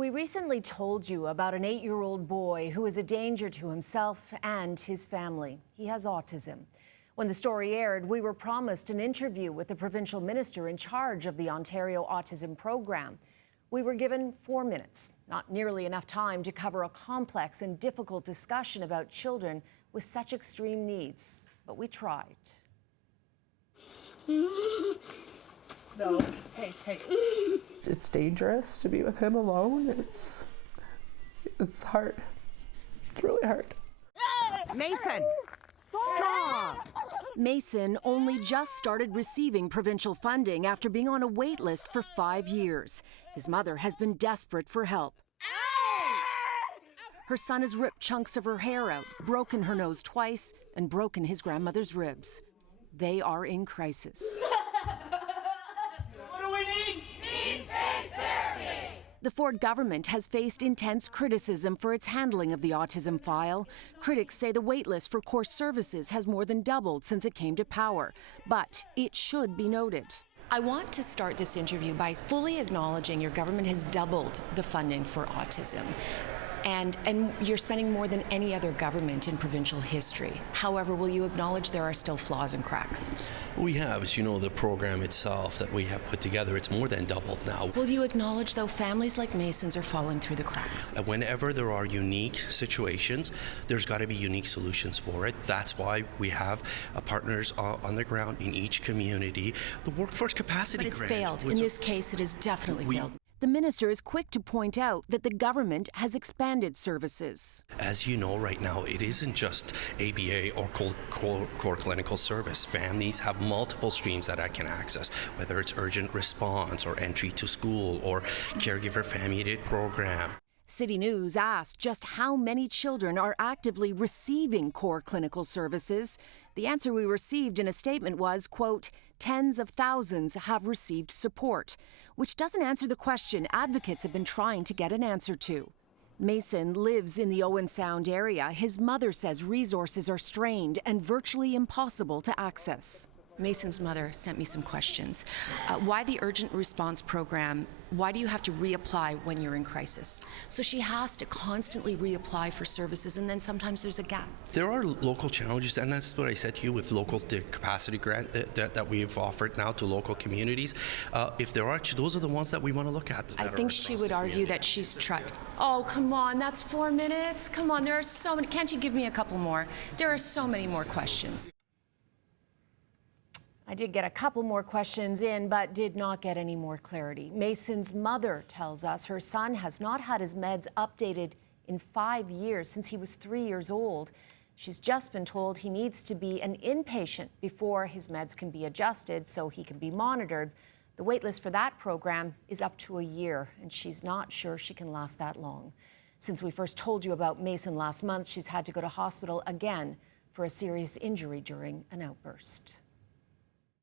We recently told you about an 8-year-old boy who is a danger to himself and his family. He has autism. When the story aired, we were promised an interview with the provincial minister in charge of the Ontario Autism Program. We were given 4 minutes, not nearly enough time to cover a complex and difficult discussion about children with such extreme needs. But we tried. No, hey. It's dangerous to be with him alone. It's hard. It's really hard. Mason, stop! Mason only just started receiving provincial funding after being on a wait list for 5 years. His mother has been desperate for help. Her son has ripped chunks of her hair out, broken her nose twice, and broken his grandmother's ribs. They are in crisis. The Ford government has faced intense criticism for its handling of the autism file. Critics say the waitlist for core services has more than doubled since it came to power, but it should be noted. I want to start this interview by fully acknowledging your government has doubled the funding for autism. And you're spending more than any other government in provincial history. However, will you acknowledge there are still flaws and cracks? We have, as you know, the program itself that we have put together, it's more than doubled now. Will you acknowledge, though, families like Mason's are falling through the cracks? Whenever there are unique situations, there's got to be unique solutions for it. That's why we have partners on the ground in each community. The workforce capacity grant. But it's failed. In this case, it has definitely failed. The minister is quick to point out that the government has expanded services. As you know, right now, it isn't just ABA or core clinical service. Families have multiple streams that I can access, whether it's urgent response or entry to school or caregiver family aid program. CityNews asked just how many children are actively receiving core clinical services. The answer we received in a statement was, quote, tens of thousands have received support, which doesn't answer the question advocates have been trying to get an answer to. Mason lives in the Owen Sound area. His mother says resources are strained and virtually impossible to access. Mason's mother sent me some questions. Why the urgent response program? Why do you have to reapply when you're in crisis? So she has to constantly reapply for services, and then sometimes there's a gap. There are local challenges, and that's what I said to you with local capacity grant that we've offered now to local communities. If there are, those are the ones that we want to look at. I think she would argue that she's tried. Oh, come on, that's 4 minutes. Come on, there are so many. Can't you give me a couple more? There are so many more questions. I did get a couple more questions in, but did not get any more clarity. Mason's mother tells us her son has not had his meds updated in 5 years, since he was 3 years old. She's just been told he needs to be an inpatient before his meds can be adjusted so he can be monitored. The waitlist for that program is up to a year, and she's not sure she can last that long. Since we first told you about Mason last month, she's had to go to hospital again for a serious injury during an outburst.